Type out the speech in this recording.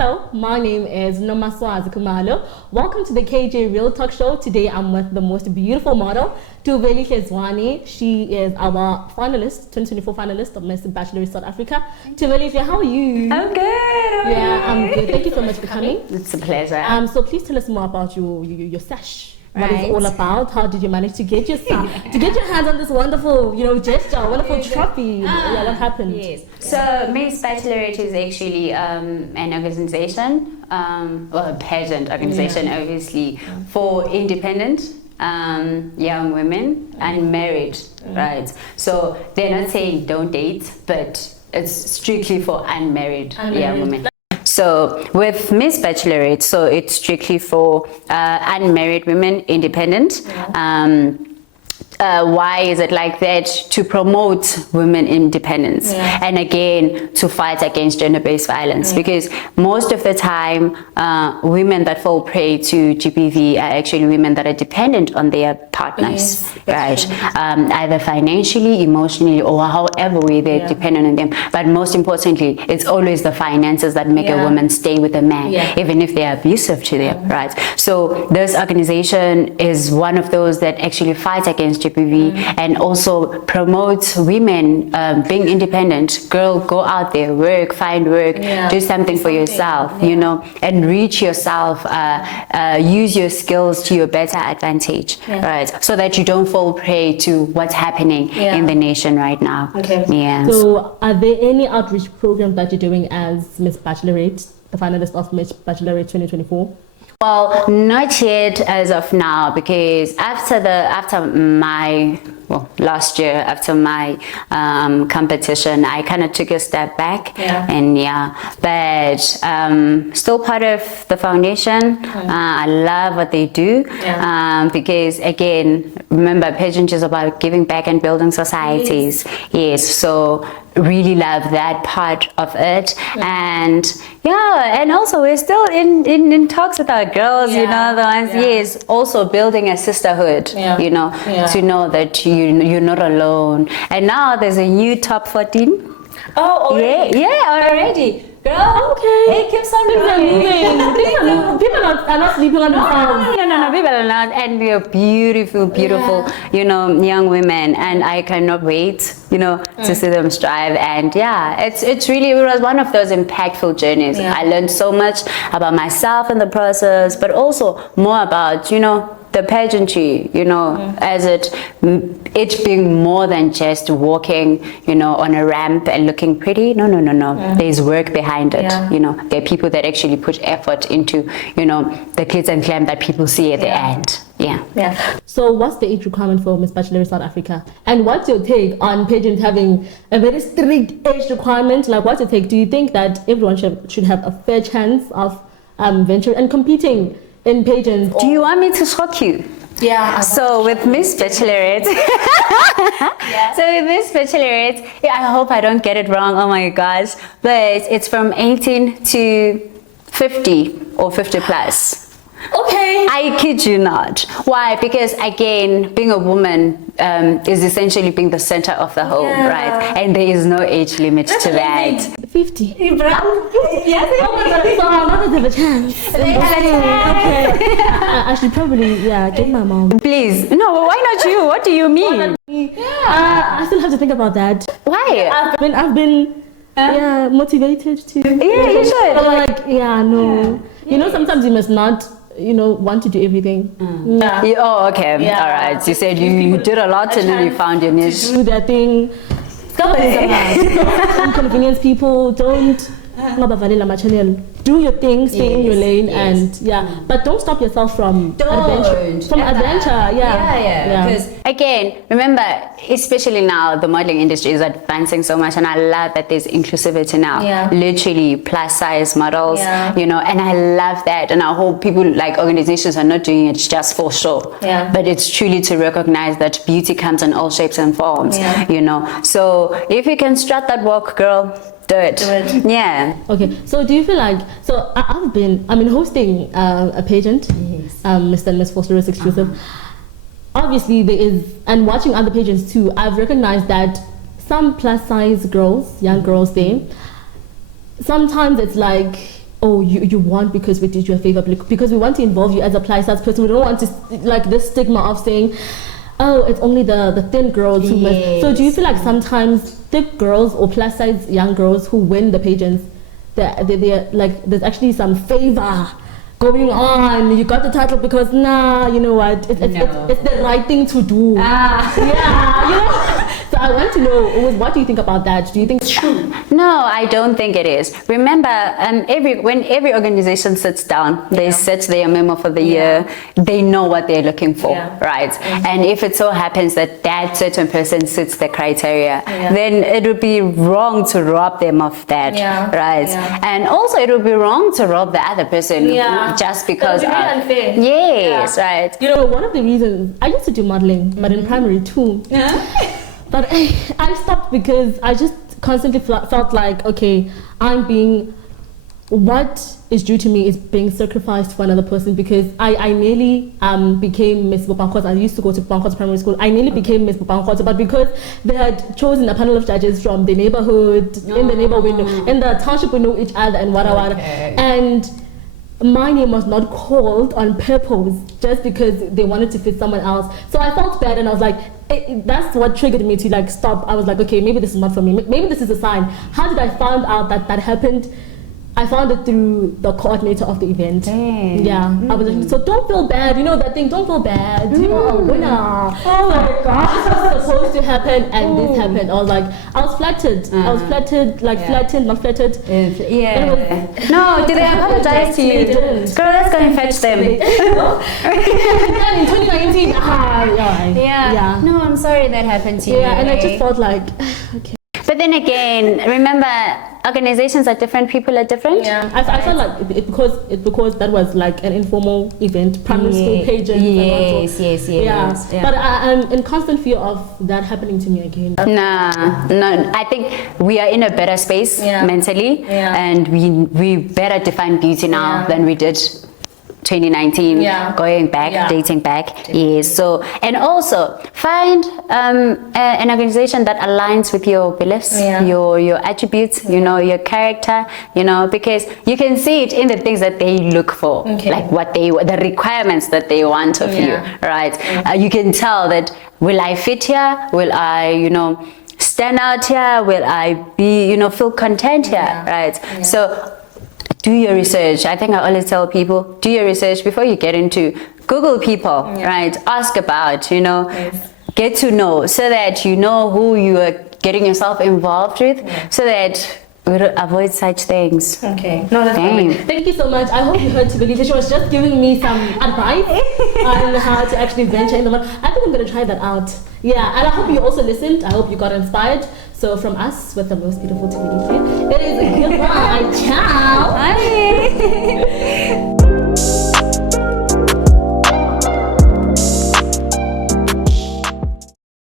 Hello, my name is Nomaswazi Kumalo. Welcome to the KJ Real Talk Show. Today I'm with the most beautiful model, Lihle Zwane. She is our finalist, 2024 finalist of Miss Bachelor South Africa. Lihle, how are you? I'm good. I'm good. Thank you so much for coming. It's a pleasure. So please tell us more about your sash. What it's all about? How did you manage to get yourself to get your hands on this wonderful, gesture, wonderful trophy? What happened? Yes. So Miss Bachelorette is actually an organization, a pageant organization, obviously, for independent young women and married, right? So they're not saying don't date, but it's strictly for unmarried young women. So with Miss Bachelorette, so it's strictly for unmarried women, independent. Why is it like that? To promote women independence and again to fight against gender-based violence, because most of the time women that fall prey to GBV are actually women that are dependent on their partners, right? Either financially, emotionally, or however way they're dependent on them. But most importantly, it's always the finances that make a woman stay with a man, even if they're abusive to them, right? So this organization is one of those that actually fights against GBV and also promotes women being independent. Girl, go out there, work, find work, do something for yourself, and reach yourself, use your skills to your better advantage, right? So that you don't fall prey to what's happening in the nation right now. So are there any outreach programs that you're doing as Miss Bachelorette, the finalist of Miss Bachelorette 2024? Well, not yet as of now, because after my last year, after my competition, I kind of took a step back, but still part of the foundation. I love what they do, because again, remember, pageant is about giving back and building societies. So really love that part of it, and also we're still in talks with our girls, the ones, also building a sisterhood, to know that you're not alone. And now there's a new top 14. Already? Already. Girl, it keeps on moving. People are not sleeping on themselves. No, people are not. And we are beautiful, young women. And I cannot wait, to see them strive. And it was one of those impactful journeys. I learned so much about myself in the process, but also more about, the pageantry, as it being more than just walking, on a ramp and looking pretty. No. There's work behind it. There are people that actually put effort into, the glitz and glam that people see at the end. So what's the age requirement for Miss Bachelor South Africa? And what's your take on pageant having a very strict age requirement? Like, what's your take? Do you think that everyone should have a fair chance of venturing and competing in pageants? Do you want me to shock you? So with Miss Bachelorette, I hope I don't get it wrong, oh my gosh, but it's from 18 to 50 or 50 plus. Okay. I kid you not. Why? Because again, being a woman is essentially being the center of the home, right? And there is no age limit to that. 50. Yes. Oh my God. So I'm not have a chance. Okay. I should probably get my mom. Please. No, why not you? What do you mean? I still have to think about that. Why? I've been motivated to. You should. No. Sometimes you must not want to do everything. Okay. All right. You said you did a lot and then you found your niche. Do that thing. Don't inconvenience people. Don't do your thing, stay in your lane, and but don't stop yourself from adventure. Because again, remember, especially now the modeling industry is advancing so much, and I love that there's inclusivity now. Literally plus size models, and I love that, and I hope people like organizations are not doing it just for show, but it's truly to recognize that beauty comes in all shapes and forms. So if you can strut that walk, girl, do it. Okay, so do you feel like, I've been hosting a pageant, Mr. and Miss Foster exclusive. Obviously there is, and watching other pageants too, I've recognized that some plus size girls, young girls there, sometimes it's like oh, you want because we did you a favor, because we want to involve you as a plus size person. We don't want to, like, this stigma of saying, oh, it's only the thin girls who must. So do you feel like sometimes thick girls or plus size young girls who win the pageants, they're like, there's actually some favor going on? You got the title because, nah, you know what, it's the right thing to do. Yeah, you know. So I want to know, what do you think about that? Do you think it's true? No, I don't think it is. Remember, when every organization sits down, they set their memo for the year, they know what they're looking for, right? And if it so happens that that certain person fits the criteria, then it would be wrong to rob them of that, right? And also it would be wrong to rob the other person just because of... unfair. Yes, right. You know, one of the reasons, I used to do modeling, but in primary too. But I stopped because I just constantly felt like, okay, what is due to me is being sacrificed for another person, because I nearly became Miss Bopankotsa. I used to go to Bopankotsa Primary School. I nearly became Miss Bopankotsa, but because they had chosen a panel of judges from the neighborhood, in the neighborhood, in the township, we know each other and whatever. And my name was not called on purpose just because they wanted to fit someone else. So I felt bad, and I was like, that's what triggered me to like stop. I was like, okay, maybe this is not for me. Maybe this is a sign. How did I find out that happened? I found it through the coordinator of the event. Yeah, I was like, so don't feel bad. You know that thing, don't feel bad. You are a winner. Oh my God. This was supposed to happen, and this happened. I was like, I was flattered. I was flattered, like flattened, not flattered. No, did they apologize to you? Girl, let's go and fetch them. In 2019. Yeah. No, I'm sorry that happened to you. Yeah, and I just felt like, okay. But then again, remember, organizations are different, people are different. Yeah, I felt like because that was like an informal event, primary school pageant. Yes. But I'm in constant fear of that happening to me again. No, I think we are in a better space mentally, and we better define beauty now than we did 2019, going back, dating back. Yes. So, and also find an organization that aligns with your beliefs, your attributes, you know, your character, you know, because you can see it in the things that they look for, like the requirements that they want of you, right? You can tell that, will I fit here? Will I, you know, stand out here? Will I be, you know, feel content here, right? So do your research. I think I always tell people, do your research before you get into Google people, right? Ask about, you know, get to know, so that you know who you are getting yourself involved with, so that we don't avoid such things. Okay. No, that's perfect. Thank you so much. I hope you heard Lihle. She was just giving me some advice on how to actually venture in the world. I think I'm going to try that out. Yeah, and I hope you also listened. I hope you got inspired. So from us, with the most beautiful Lihle, it is goodbye. Ciao. Bye.